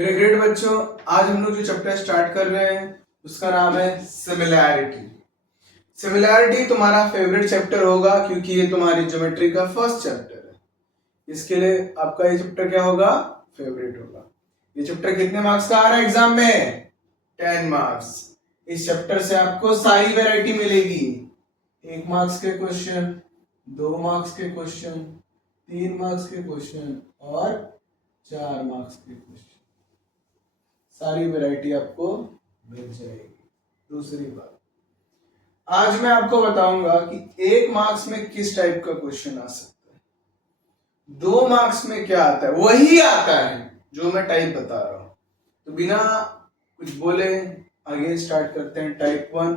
मेरे ग्रेट बच्चों, आज हम लोग जो चैप्टर स्टार्ट कर रहे हैं उसका नाम है सिमिलैरिटी। सिमिलैरिटी तुम्हारा फेवरेट चैप्टर होगा क्योंकि ये तुम्हारी ज्योमेट्री का फर्स्ट चैप्टर है। इसके लिए आपका ये चैप्टर क्या होगा? फेवरेट होगा। ये चैप्टर कितने मार्क्स का आ रहा है एग्जाम में? 10 मार्क्स। इस चैप्टर से आपको सारी वैरायटी मिलेगी। 1 मार्क्स के क्वेश्चन, 2 मार्क्स के क्वेश्चन, 3 मार्क्स के क्वेश्चन और 4 मार्क्स के क्वेश्चन। सारी वैरायटी आपको मिल जाएगी। दूसरी बात, आज मैं आपको बताऊंगा कि 1 मार्क्स में किस टाइप का क्वेश्चन आ सकता है, 2 मार्क्स में क्या आता है, वही आता है जो मैं टाइप बता रहा हूं। तो बिना कुछ बोले आगे स्टार्ट करते हैं। Type 1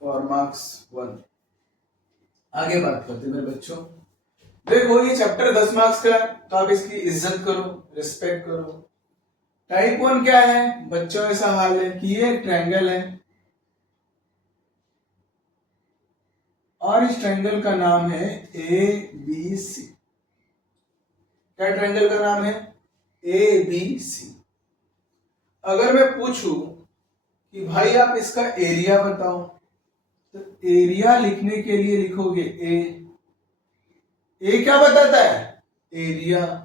for marks 1। आगे बात करते हैं मेरे बच्चों। देखो, ये चैप्टर 10 मार्क्स का है तो आप इसकी इज्जत करो, रिस्पेक्ट करो। टाइप 1 क्या है बच्चों? ऐसा हाल है कि ये एक ट्रायंगल है और इस ट्रायंगल का नाम है ABC। क्या ट्रायंगल का नाम है? ABC। अगर मैं पूछूं कि भाई आप इसका एरिया बताओ, तो एरिया लिखने के लिए लिखोगे ए क्या बताता है? एरिया।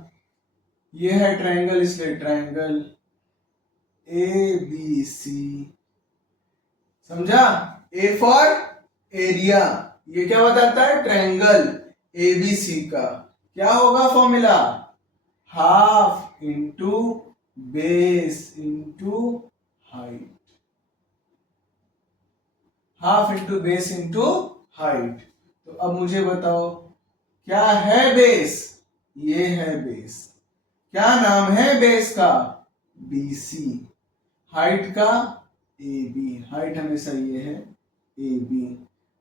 ये है ट्रायंगल, इसलिए ट्रायंगल ABC। समझा? ए फॉर एरिया, ये क्या बताता है? ट्रायंगल ABC का क्या होगा formula? Half into base into height. Half into base into height. तो अब मुझे बताओ, क्या है बेस? ये है बेस। क्या नाम है बेस का? BC। हाइट का? AB। हाइट हमेशा ये है AB।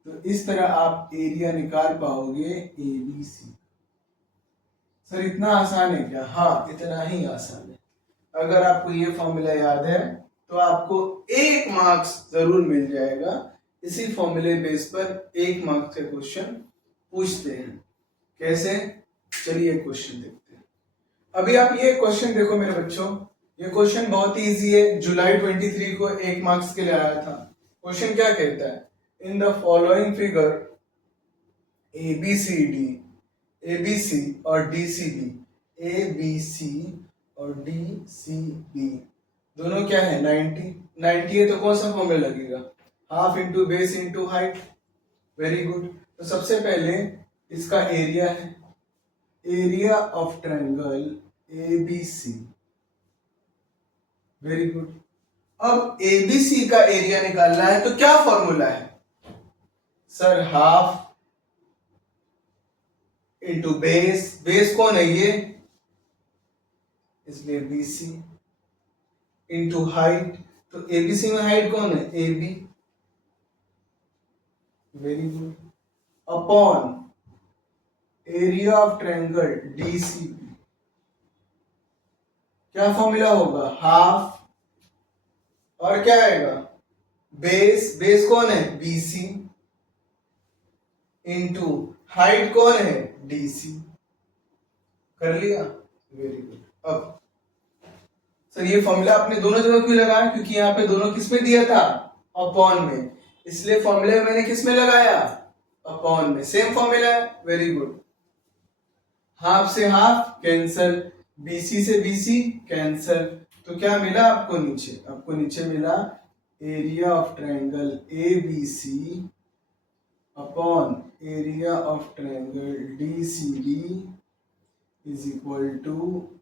तो इस तरह आप एरिया निकाल पाओगे ABC। सर इतना आसान है क्या? हाँ, इतना ही आसान है। अगर आपको ये फॉर्मूला याद है तो आपको 1 मार्क्स जरूर मिल जाएगा। इसी फॉर्मूले बेस पर 1 मार्क्स के क्वेश्चन पूछते हैं। कैसे? चलिए क्वेश्चन देखते हैं। अभी आप ये क्वेश्चन देखो मेरे बच्चों, ये क्वेश्चन बहुत ही इजी है। जुलाई 23 को 1 मार्क्स के लिए आया था। क्वेश्चन क्या कहता है? In the following figure ABC और DCB, ABC और DCB दोनों क्या है? 90 है तो कौन सा फॉर्मूला लगेगा? Half into base into height. Very good. तो सबसे पहले इसका एरिया है, area of triangle ABC। Very good. अब ABC का एरिया निकालना है तो क्या फॉर्मूला है? Sir half into base. Base कौन है? ये, इसलिए BC इंटू हाइट। तो ABC में हाइट कौन है? AB। Very good. Upon area of triangle DCB। क्या फॉर्मूला होगा? हाफ और क्या आएगा? बेस। बेस कौन है? BC इंटू हाइट कौन है? DC। कर लिया? Very good. अब सर ये फॉर्मूला आपने दोनों जगह क्यों लगाया? क्योंकि यहाँ पे दोनों किस में दिया था? अपॉन में। इसलिए फॉर्मूले में मैंने किस में लगाया? अपॉन में। सेम फॉर्मूला है। Very good. हाफ से हाफ कैंसल, BC से BC कैंसल। तो क्या मिला आपको नीचे? आपको नीचे मिला area of triangle ABC upon area of triangle DCB is equal to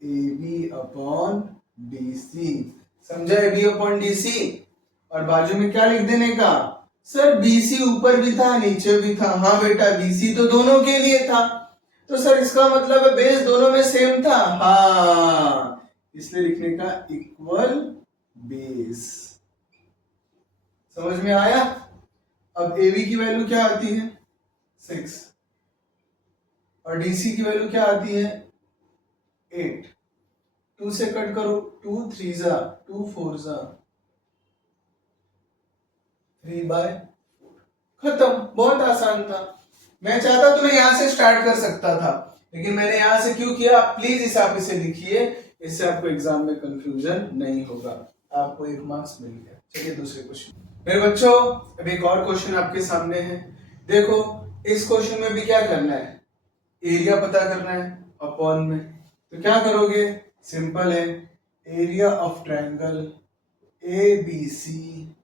AB upon DC। समझा? AB upon DC। और बाजू में क्या लिख देने का? सर BC ऊपर भी था नीचे भी था। हाँ बेटा, BC तो दोनों के लिए था। तो सर इसका मतलब है बेस दोनों में सेम था। हाँ, इसलिए लिखने का इक्वल बेस। समझ में आया? अब AB की वैल्यू क्या आती है? 6 और DC की वैल्यू क्या आती है? 8। 2 से कट करो, 2 3 जा 2 4 जा 3/4। खत्म। बहुत आसान था। मैं चाहता तो मैं यहां से स्टार्ट कर सकता था, लेकिन मैंने यहां से क्यों किया? प्लीज इस आप इसे लिखिए इससे आपको एग्जाम में कंफ्यूजन नहीं होगा, आपको 1 मार्क्स मिल गया। चलिए दूसरे क्वेश्चन। मेरे बच्चों अब एक और क्वेश्चन आपके सामने है। देखो इस क्वेश्चन में भी क्या करना है, एरिया पता करना है अपॉन में। तो क्या करोगे, सिंपल है, area of triangle A B C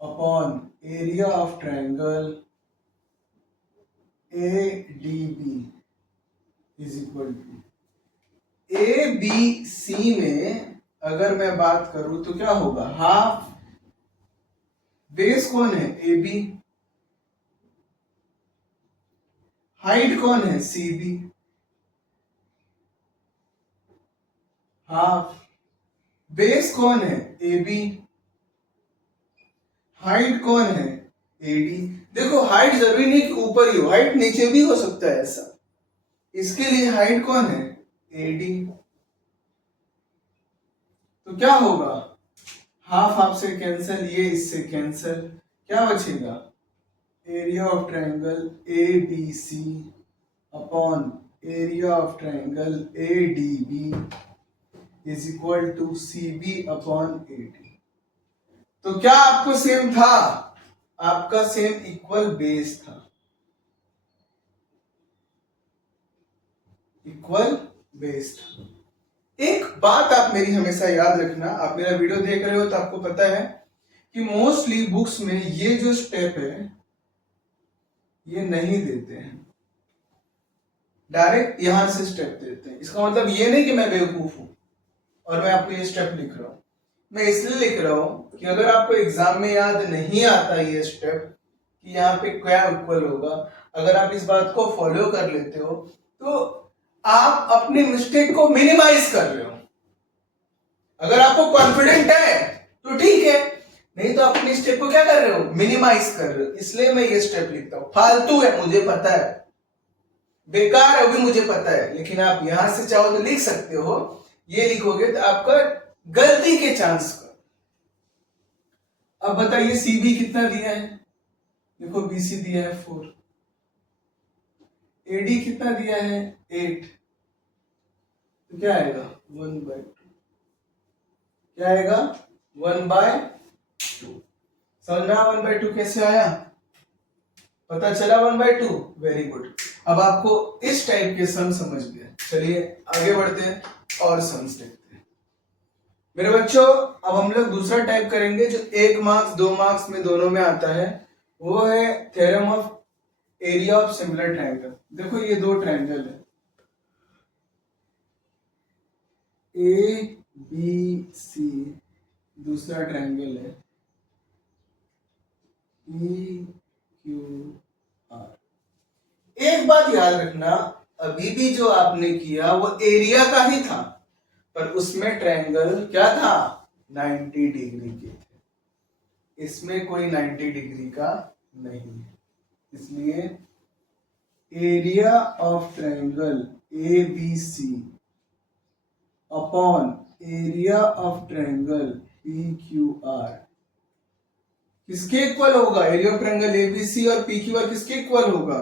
upon area of triangle A D B is equal to, A B C में अगर मैं बात करूं तो क्या होगा, हाफ बेस कौन है ए बी, हाइट कौन है सी बी, हाफ बेस कौन है ए बी, हाइट कौन है ए डी। देखो हाइट जरूरी नहीं कि ऊपर ही हो, हाइट नीचे भी हो सकता है ऐसा, इसके लिए हाइट कौन है ए डी। तो क्या होगा, हाफ हाफ से कैंसिल, ये इससे कैंसिल, क्या बचेगा, area of triangle A B C upon area of triangle A D B is equal to C B upon A D. तो क्या आपको सेम था, आपका सेम इक्वल बेस था, इक्वल बेस था। एक बात आप मेरी हमेशा याद रखना, आप मेरा वीडियो देख रहे हो तो आपको पता है कि मोस्टली बुक्स में ये जो स्टेप है ये नहीं देते हैं, डायरेक्ट यहां से स्टेप देते हैं। इसका मतलब ये नहीं कि मैं बेवकूफ हूं और मैं आपको ये स्टेप लिख रहा हूं, मैं इसलिए लिख रहा हूं कि अगर आपको एग्जाम में याद नहीं आता ये स्टेप कि यहाँ पे क्या इक्वल होगा, अगर आप इस बात को फॉलो कर लेते हो तो आप अपनी मिस्टेक को मिनिमाइज कर रहे हो। अगर आपको कॉन्फिडेंट है तो ठीक है, नहीं तो अपनी स्टेप को क्या कर रहे हो, मिनिमाइज कर रहे हो। इसलिए मैं ये स्टेप लिखता हूं, फालतू है मुझे पता है, बेकार है वो भी मुझे पता है, लेकिन आप यहां से चाहो तो लिख सकते हो। ये लिखोगे तो आपका गलती के चांस का। अब बताइए सीबी कितना दिया है, देखो बीसी दिया है 4, एडी कितना दिया है 8, तो क्या आएगा 1/2, क्या आएगा 1/2। समझना 1/2 कैसे आया, पता चला 1/2, वेरी गुड। अब आपको इस टाइप के सम समझ गए। चलिए आगे बढ़ते हैं और सम्स देखते हैं। मेरे बच्चों अब हम लोग दूसरा टाइप करेंगे जो 1 मार्क्स 2 मार्क्स में दोनों में आता है, वो है theorem of area of similar triangle. देखो ये 2 ट्रायंगल है, ए बी सी, दूसरा ट्रायंगल है पी क्यू आर। एक बात याद रखना, अभी भी जो आपने किया वो एरिया का ही था, पर उसमें ट्रायंगल क्या था 90 डिग्री के थे, इसमें कोई 90 डिग्री का नहीं है। इसलिए area of triangle A B C upon area of triangle P Q R किसके इक्वल होगा, area of triangle A B C और पी क्यू आर किसके इक्वल होगा,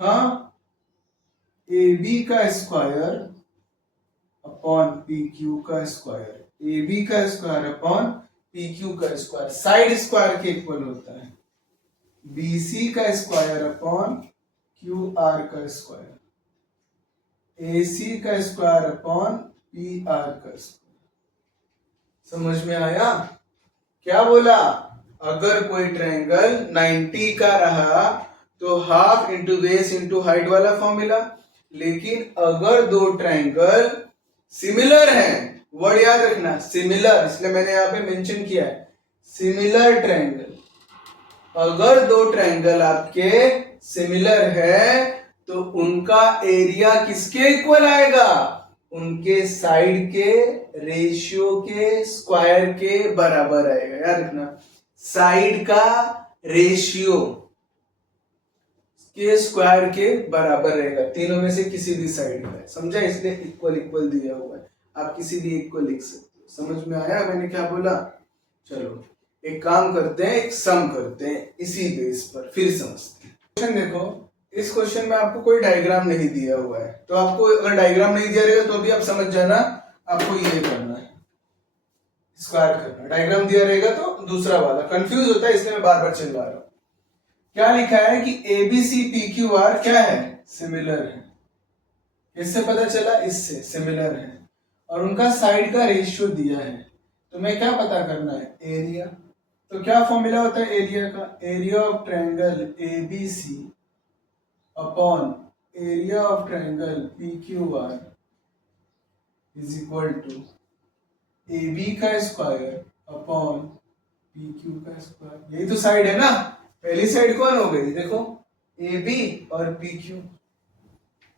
हाँ ए बी का स्क्वायर अपॉन पी क्यू का स्क्वायर, ए बी का square upon P Q का स्क्वायर साइड स्क्वायर के इक्वल होता है, बी सी का स्क्वायर अपॉन क्यू आर का स्क्वायर, ए सी का स्क्वायर अपॉन पी आर का स्क्वायर। समझ में आया, क्या बोला, अगर कोई ट्रायंगल 90 का रहा तो half into base into height वाला फॉर्मूला, लेकिन अगर 2 ट्रायंगल सिमिलर हैं, वर्ड याद रखना सिमिलर, इसलिए मैंने यहाँ पे मेंशन किया है सिमिलर ट्रायंगल। अगर 2 ट्रायंगल आपके सिमिलर है तो उनका एरिया किसके इक्वल आएगा, उनके साइड के रेशियो के स्क्वायर के बराबर आएगा। याद रखना साइड का रेशियो के स्क्वायर के बराबर रहेगा, तीनों में से किसी भी साइड का है, समझा, इसलिए इक्वल इक्वल दिया हुआ है, आप किसी भी एक को लिख सकते हो। समझ में आया मैंने क्या बोला। चलो एक काम करते हैं, एक सम करते हैं इसी बेस पर, फिर समझते हैं। क्वेश्चन देखो, इस क्वेश्चन में आपको कोई डायग्राम नहीं दिया हुआ है, तो आपको अगर डायग्राम नहीं दिया रहेगा तो भी आप समझ जाना आपको ये करना है, स्क्वायर करना। डायग्राम दिया रहेगा तो दूसरा वाला कंफ्यूज होता है, इसलिए मैं बार बार चिल्ला रहा हूं। क्या लिखा है कि एबीसी पी क्यू आर क्या है, सिमिलर है। इससे पता चला, इससे सिमिलर है, और उनका साइड का रेशियो दिया है। तो मैं क्या पता करना है, एरिया। तो क्या फॉर्मूला होता है एरिया का, area of triangle ABC upon area of triangle P Q R is equal to A B का स्क्वायर अपॉन पी क्यू का स्क्वायर। यही तो साइड है ना, पहली साइड कौन हो गई, देखो ए बी और पी क्यू,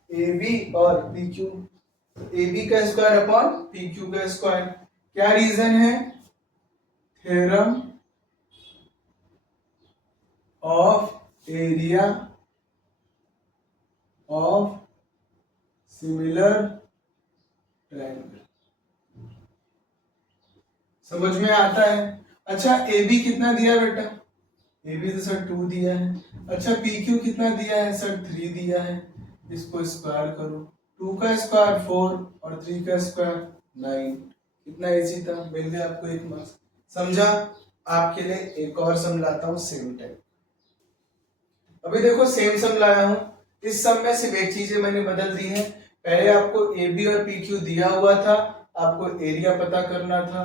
ए बी और पी क्यू, ए बी का स्क्वायर अपॉन पी क्यू का स्क्वायर। क्या रीजन है, theorem of area of similar triangle. समझ में आता है। अच्छा ए बी कितना दिया बेटा, ए बी तो सर 2 दिया है। अच्छा पी क्यू कितना दिया है सर, 3 दिया है। इसको स्क्वायर करो, 2 का स्क्वायर 4 और 3 का स्क्वायर 9। कितना इजी था, मिल गया आपको 1 मार्क्स। समझा। आपके लिए एक और सम लाता हूं सेम टाइप। अभी देखो सेम सम लाया हूं, इस सम में सिर्फ एक चीजें मैंने बदल दी है। पहले आपको ए बी और पी क्यू दिया हुआ था, आपको एरिया पता करना था।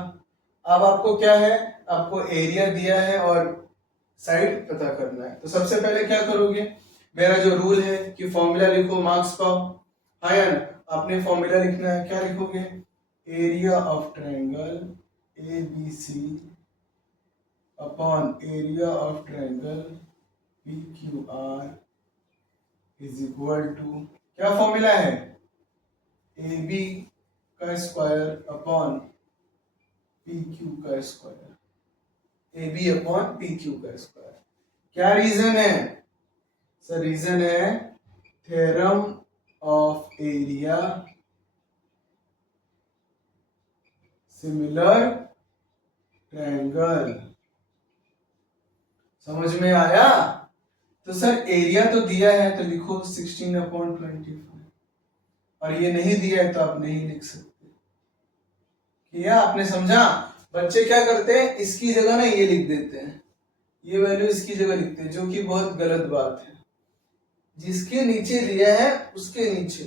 अब आपको क्या है, आपको एरिया दिया है और साइड पता करना है। तो सबसे पहले क्या करोगे, मेरा जो रूल है कि फॉर्मूला लिखो मार्क्स पाओ, हाँ या ना। आपने फॉर्मूला लिखना है, क्या लिखोगे, area of triangle A B C upon area of triangle P Q R is equal to, क्या फॉर्मूला है, ए बी का स्क्वायर अपॉन पी क्यू का square, A B upon P Q का स्क्वायर। क्या रीजन है sir, reason है theorem of area similar triangle. समझ में आया। तो सर एरिया तो दिया है तो लिखो 16/25, और ये नहीं दिया है तो आप नहीं लिख सकते। किया आपने, समझा। बच्चे क्या करते हैं, इसकी जगह ना ये लिख देते हैं, ये वैल्यू इसकी जगह लिखते हैं, जो कि बहुत गलत बात है। जिसके नीचे दिया है उसके नीचे।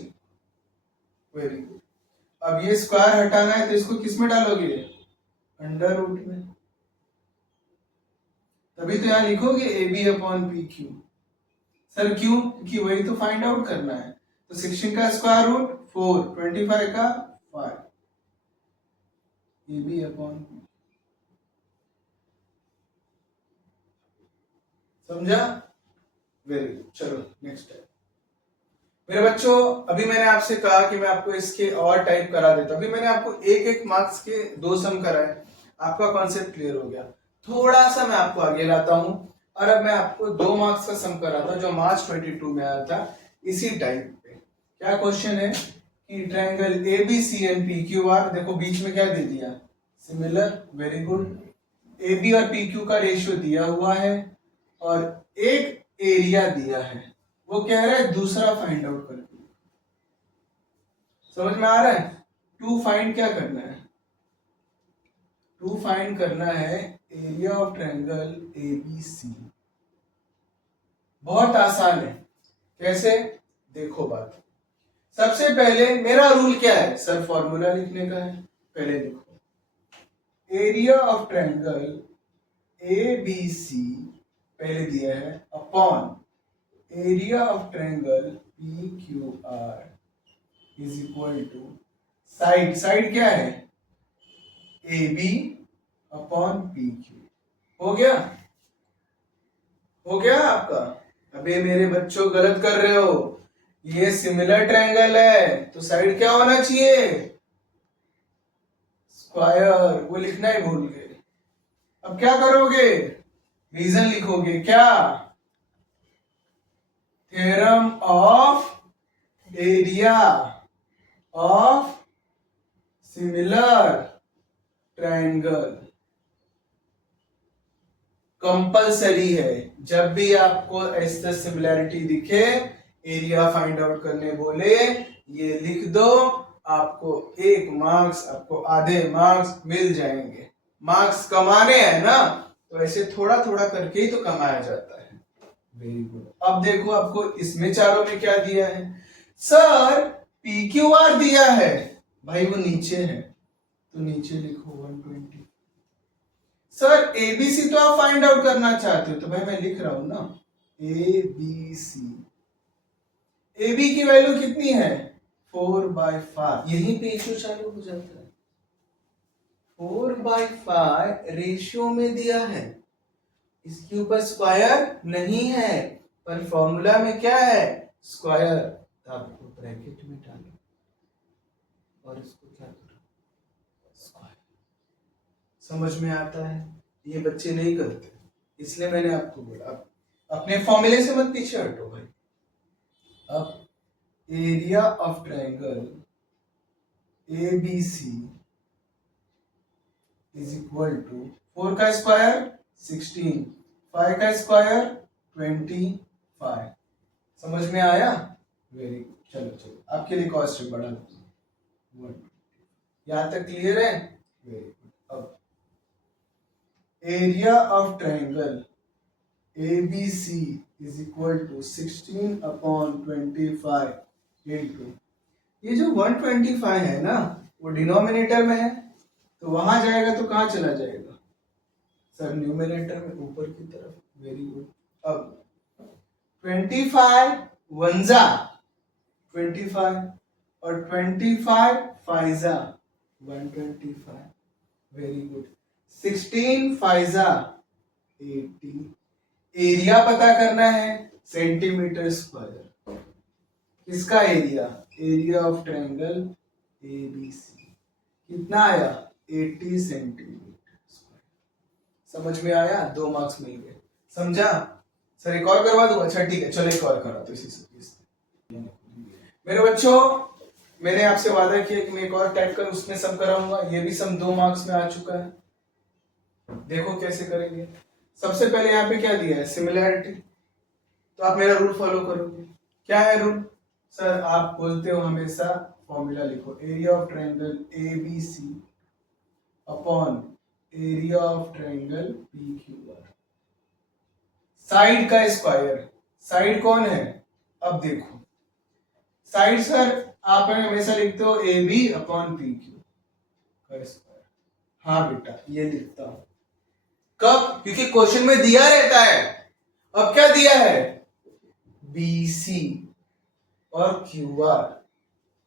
Very good. अब ये स्क्वायर हटाना है तो इसको किस में डालोगे, अंडर रूट में। तभी तो यहां लिखोगे A B upon P Q. Sir क्यों, क्योंकि वही तो फाइंड आउट करना है। तो 16 का स्क्वायर रूट 4, 25 का 5, ए बी अपॉन, समझा। Very good. चलो नेक्स्ट टाइप। मेरे बच्चों अभी मैंने आपसे कहा कि मैं आपको इसके और टाइप करा देता। अभी मैंने आपको एक एक मार्क्स के 2 सम कराए, आपका कॉन्सेप्ट क्लियर हो गया। थोड़ा सा मैं आपको आगे लाता हूं, और अब मैं आपको 2 मार्क्स का सम कराता हूं जो मार्च 22 में आया था इसी टाइप पे। क्या क्वेश्चन है कि triangle A B C and P Q R, देखो बीच में क्या दे दिया, similar. Very good. A B और पी क्यू का रेशियो दिया हुआ है और एक एरिया दिया है। वो कह रहा है दूसरा फाइंड आउट करके। समझ में आ रहा है। टू फाइंड क्या करना है, टू फाइंड करना है area of triangle A B C. बहुत आसान है। कैसे, देखो बात। सबसे पहले मेरा रूल क्या है सर, फॉर्मूला लिखने का है। पहले लिखो area of triangle A B C, पहले दिया है, upon area of triangle P Q R is equal to side, side क्या है, A B upon P Q. हो गया, हो गया आपका। अबे मेरे बच्चों गलत कर रहे हो, ये सिमिलर ट्रायंगल है तो साइड क्या होना चाहिए, स्क्वायर। वो लिखना ही भूल गए। अब क्या करोगे, रीजन लिखोगे, क्या, theorem of area of similar triangle. Compulsory है, जब भी आपको ऐसा सिमिलैरिटी दिखे, एरिया फाइंड आउट करने बोले, ये लिख दो आपको 1 मार्क्स, आपको आधे मार्क्स मिल जाएंगे। मार्क्स कमाने हैं ना, तो ऐसे थोड़ा थोड़ा करके ही तो कमाया जाता है। Very good. अब देखो आपको इसमें चारों में क्या दिया है। सर पी क्यू आर दिया है, भाई वो नीचे है तो नीचे लिखो 120। सर एबीसी तो आप फाइंड आउट करना चाहते हो, तो भाई मैं लिख रहा हूं ना A B C. A B की वैल्यू कितनी है 4/5, यहीं पे इशू चालू हो जाता है। 4/5 रेशियो में दिया है, इसके ऊपर स्क्वायर नहीं है, पर फॉर्मूला में क्या है स्क्वायर, तो आपको ब्रैकेट में डालो और इसको क्या करो स्क्वायर। समझ में आता है, ये बच्चे नहीं करते, इसलिए मैंने आपको बोला अपने फॉर्मूले से मत पीछे हटो भाई। अब area of triangle A B C is equal to 4 का स्क्वायर 16, 5 का स्क्वायर 25। समझ में आया? Very good. चलो चलो आपके लिए कॉस्ट बढ़ा दो। यहां तक क्लियर है? Very good. अब area of triangle A B C is equal to 16/25 into, ये जो 125 है ना वो डिनोमिनेटर में है, तो वहां जाएगा तो कहां चला जाएगा सर न्यूमिनेटर में ऊपर की तरफ। Very good. अब 25 वंजा 25 और 25 फाइजा 125। Very good. 16 फाइजा 80। एरिया पता करना है सेंटीमीटर स्क्वायर। किसका area? Area of triangle A B C कितना आया 80 सेंटीमीटर स्क्वायर। समझ में आया? 2 मार्क्स मिल गए। समझा? सर एक और करवा दूं? अच्छा ठीक है, चलो एक और करा तो इसी से। मेरे बच्चों मैंने आपसे वादा किया कि मैं एक और टाइप का उसमें सम कराऊंगा, ये भी सम 2 मार्क्स में आ चुका है। देखो कैसे करेंगे। सबसे पहले यहाँ पे क्या दिया है सिमिलैरिटी, तो आप मेरा रूल फॉलो करोगे। क्या है रूल? सर आप बोलते हो हमेशा फॉर्मूला लिखो, area of triangle A B C upon area of triangle P Q R. Side का स्क्वायर, साइड कौन है? अब देखो साइड सर आप हमेशा लिखते हो A B upon P Q का स्क्वायर। हाँ बेटा ये लिखता हूं। कब? क्योंकि क्वेश्चन में दिया रहता है। अब क्या दिया है बी सी और क्यू आर।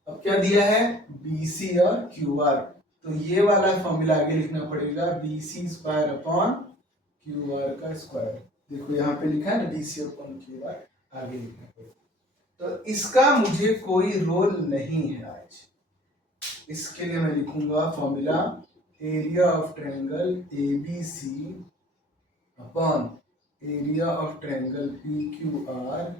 अब क्या दिया है बी सी और क्यू आर, तो ये वाला फॉर्मूला आगे लिखना पड़ेगा B C square upon Q R का स्क्वायर। देखो यहाँ पे लिखा है ना B C upon Q R, आगे लिखना पड़ेगा। तो इसका मुझे कोई रोल नहीं है आज, इसके लिए मैं लिखूंगा formula area of triangle A B C upon area of triangle P Q R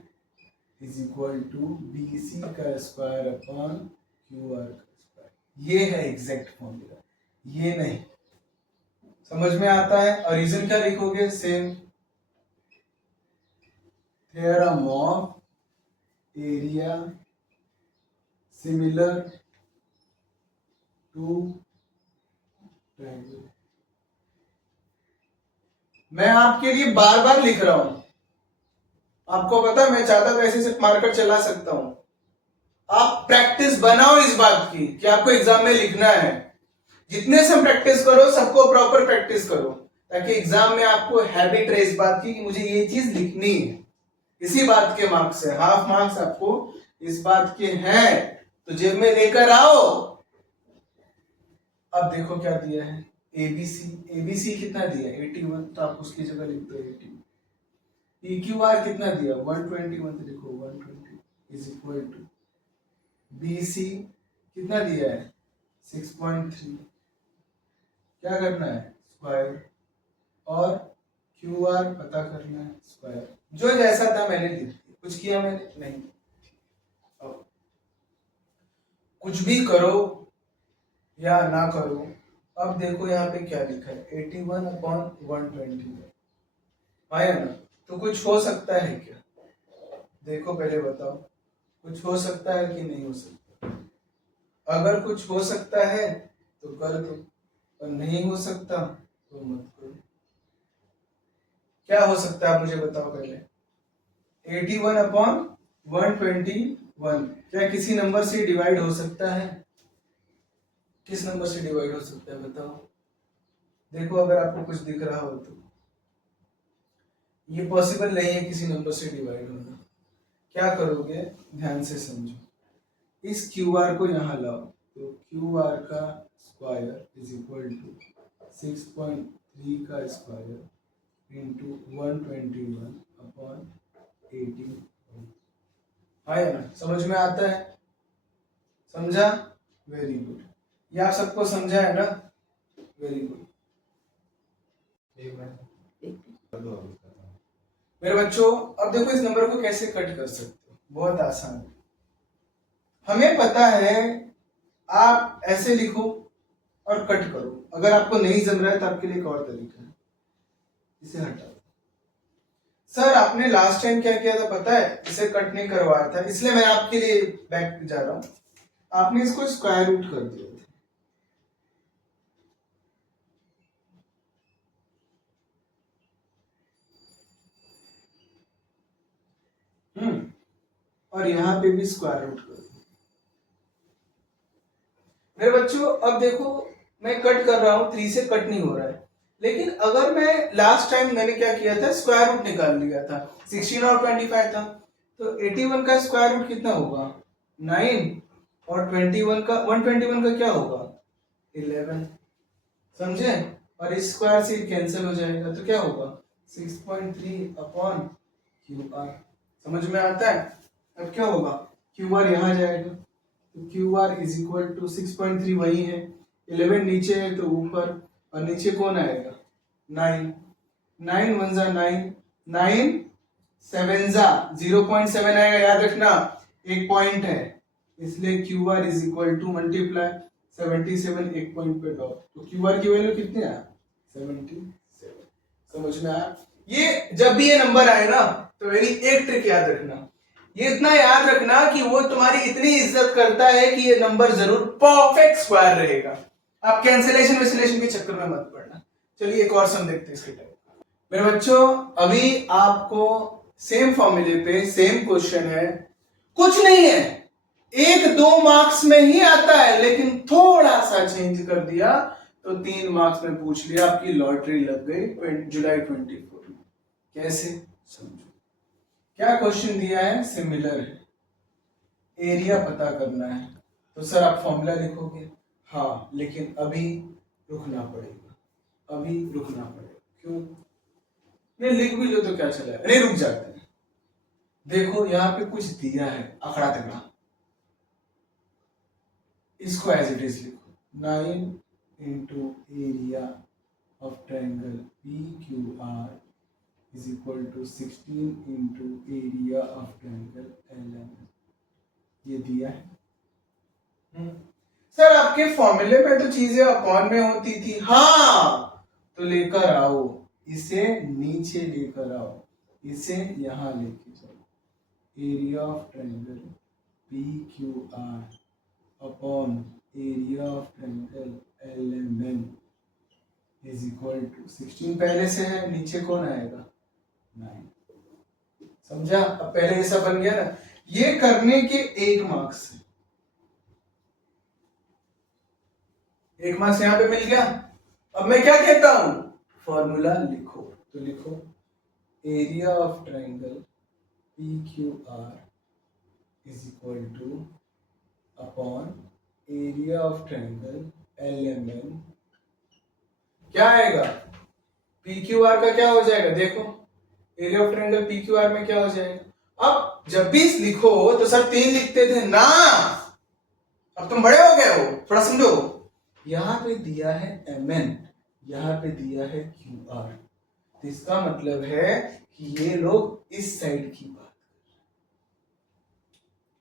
is equal to B C का स्क्वायर अपॉन क्यू आर का स्क्वायर। ये है एग्जैक्ट फॉर्मूला, ये नहीं। समझ में आता है? और रीजन क्या लिखोगे? Same theorem of area similar to triangle. मैं आपके लिए बार बार लिख रहा हूं, आपको पता मैं चाहता तो ऐसे सिर्फ मार्कर चला सकता हूं। आप प्रैक्टिस बनाओ इस बात की कि आपको एग्जाम में लिखना है। जितने से प्रैक्टिस करो सबको प्रॉपर प्रैक्टिस करो, ताकि एग्जाम में आपको हैबिट रहे इस बात की कि मुझे ये चीज लिखनी है। इसी बात के मार्क्स है, हाफ मार्क्स आपको इस बात के हैं, तो जेब में लेकर आओ। अब देखो क्या दिया है एबीसी। एबीसी कितना दिया 81, तो आप उसकी जगह लिख दो 80। पीक्यूआर कितना दिया 121, तो देखो 120 इज इक्वल टू बीसी कितना दिया है 6.3। क्या करना है स्क्वायर, और क्यू आर पता करना है स्क्वायर। जो जैसा था मैंने लिख दिया, कुछ किया मैंने नहीं। अब कुछ भी करो या ना करो, अब देखो यहाँ पे क्या लिखा है 81/120 आया ना, तो कुछ हो सकता है क्या? देखो पहले बताओ कुछ हो सकता है कि नहीं हो सकता? अगर कुछ हो सकता है तो कर दो, और नहीं हो सकता तो मत करो। क्या हो सकता है आप मुझे बताओ पहले। 81/121 क्या किसी नंबर से डिवाइड हो सकता है? किस नंबर से डिवाइड हो सकता है बताओ। देखो अगर आपको कुछ दिख रहा हो तो ये पॉसिबल नहीं है किसी नंबर से डिवाइड होना। क्या करोगे, ध्यान से समझो। इस क्यू आर को यहाँ लाओ, तो क्यू आर का स्क्वायर इज इक्वल टू 6.3 का स्क्वायर इंटू 121/18। आया ना, समझ में आता है? समझा? Very good. ये आप सबको समझा है ना? Very good. मेरे बच्चों अब देखो इस नंबर को कैसे कट कर सकते हो, बहुत आसान है। हमें पता है आप ऐसे लिखो और कट करो। अगर आपको नहीं जम रहा है तो आपके लिए एक और तरीका है, इसे हटाओ। सर आपने लास्ट टाइम क्या किया था पता है? इसे कट नहीं करवाया था, इसलिए मैं आपके लिए बैक जा रहा हूं। आपने इसको स्क्वायर रूट कर दिया था। और यहां पे भी स्क्वायर रूट कर दिया। मेरे बच्चों अब देखो मैं कट कर रहा हूं, 3 से कट नहीं हो रहा है, लेकिन अगर मैं लास्ट टाइम मैंने क्या किया था, स्क्वायर रूट निकाल लिया था। 16 और 25 था, तो 81 का स्क्वायर रूट कितना होगा? 9। और 21 का 121 का क्या होगा? 11। समझे? और इस स्क्वायर से कैंसिल हो जाएगा तो क्या होगा? 6.3/QR। समझ में आता है? अब क्या होगा? QR यहाँ जाएगा, तो QR इज इक्वल टू 6.3 वही है, 11 नीचे है तो ऊपर, और नीचे कौन आएगा? 9। 9 1 जा 9, 9 7 जा 0.7 आएगा, याद रखना एक पॉइंट है, इसलिए QR is equal to multiply 77, एक पॉइंट पे ड्रॉप, तो QR की वैल्यू कितनी है? 77। समझ में आया? ये जब भी ये नंबर आए ना तो मेरी एक ट्रिक याद रखना, ये इतना याद रखना कि वो तुम्हारी इतनी इज्जत करता है कि ये नंबर जरूर परफेक्ट स्क्वायर रहेगा। आप कैंसिलेशन विसिलेशन के चक्कर में मत पड़ना। चलिए एक और सम देखते हैं इसके टाइप। मेरे बच्चों अभी आपको सेम फॉर्मूले पे सेम क्वेश्चन है, कुछ नहीं है, 1-2 मार्क्स में ही आता है, लेकिन थोड़ा सा चेंज कर दिया तो 3 मार्क्स में पूछ लिया, आपकी लॉटरी लग गई जुलाई 24 में। कैसे? समझो। क्या क्वेश्चन दिया है? सिमिलर है, एरिया पता करना है, तो सर आप फॉर्मूला लिखोगे? हाँ, लेकिन अभी रुकना पड़ेगा, अभी रुकना पड़ेगा। क्यों? नहीं लिख भी लो तो क्या चला, नहीं रुक जाते हैं। देखो यहाँ पे कुछ दिया है अखड़ा तगड़ा, इसको एज इट इज लिखो, 9 into area of triangle PQR is equal to 16 into area of triangle LMN। ये दिया है। सर आपके फॉर्मूले में तो चीजें अपॉन में होती थी। हाँ, तो लेकर आओ, इसे नीचे लेकर आओ, इसे यहां लेके जाओ। Area of triangle PQR upon area of triangle LMN is equal to 16 पहले से है, नीचे कौन आएगा? 9। समझा? अब पहले ऐसा बन गया ना, ये करने के 1 मार्क्स है, 1 मार्क्स यहां पे मिल गया। अब मैं क्या कहता हूं? फॉर्मूला लिखो, तो लिखो area of triangle PQR is equal two upon area of triangle LMN। क्या आएगा? PQR का क्या हो जाएगा? देखो एरिया ऑफ ट्रायंगल PQR में क्या हो जाएगा? अब जब भी लिखो तो सर 3 लिखते थे ना, अब तुम बड़े हो गए हो, थोड़ा समझो। यहां पे दिया है MN, यहां पे दिया है QR, तो इसका मतलब है कि ये लोग इस साइड की बात,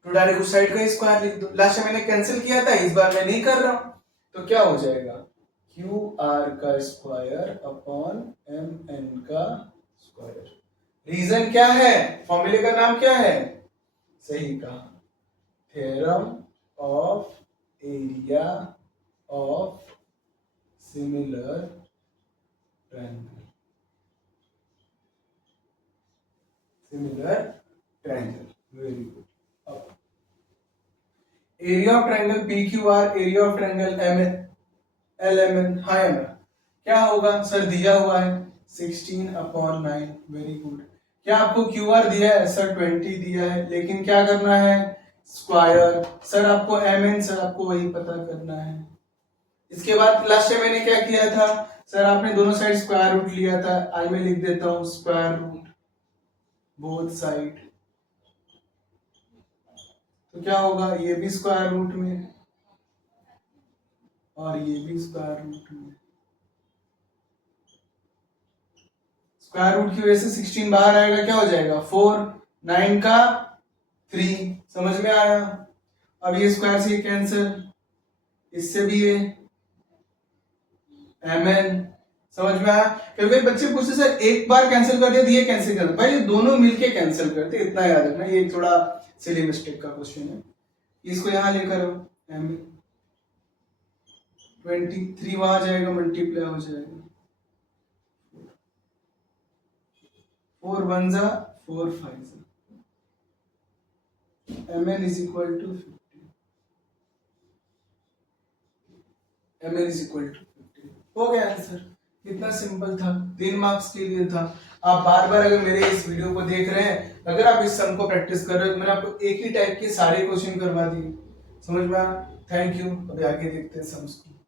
तो डायरेक्ट उस साइड का स्क्वायर लिख दो। लास्ट टाइम मैंने कैंसिल किया था, इस बार मैं नहीं कर रहा हूं, तो क्या हो जाएगा? QR का स्क्वायर अपॉन MN का स्क्वायर। रीजन क्या है? फॉर्मूले का नाम क्या है? सही कहा, theorem of area of similar triangle, similar triangle, very good. Area of triangle P Q R, area of triangle M L M N, हाँ एम, क्या होगा सर? दिया हुआ है 16/9, वेरी गुड। क्या आपको क्यू आर दिया है सर? 20 दिया है, लेकिन क्या करना है? स्क्वायर। सर आपको एम एन, सर आपको वही पता करना है। इसके बाद लास्ट टाइम मैंने क्या किया था सर? आपने दोनों साइड स्क्वायर रूट लिया था, आई में लिख देता हूं स्क्वायर रूट बोथ साइड, तो क्या होगा? ये भी स्क्वायर रूट में और ये भी स्क्वायर रूट में। स्क्वायर रूट की वजह से 16 बाहर आएगा, क्या हो जाएगा? 4, 9 का 3, समझ में आया? अब ये स्क्वायर से कैंसिल, इससे भी ये mn, समझ में आया? क्योंकि बच्चे पूछते सर एक बार कैंसिल कर दिया तो ये कैंसिल कर, भाई ये दोनों मिलके कैंसिल करते, इतना याद रखना। ये थोड़ा सिली मिस्टेक का क्वेश्चन है, इसको यहां लेकर आओ, mn 23 वहां जाएगा, मल्टीप्लाई हो जाएगा, 4 1 जा 4 5 जा, mn is equal to 50, mn is equal to 50। हो गया आंसर, कितना सिंपल था, 3 मार्क्स के लिए था। आप बार बार अगर मेरे इस वीडियो को देख रहे हैं, अगर आप इस सम को प्रैक्टिस कर रहे हो तो मैंने आपको एक ही टाइप के सारे क्वेश्चन करवा दिए, समझ में आया? Thank you. अभी आगे देखते हैं सम्स को।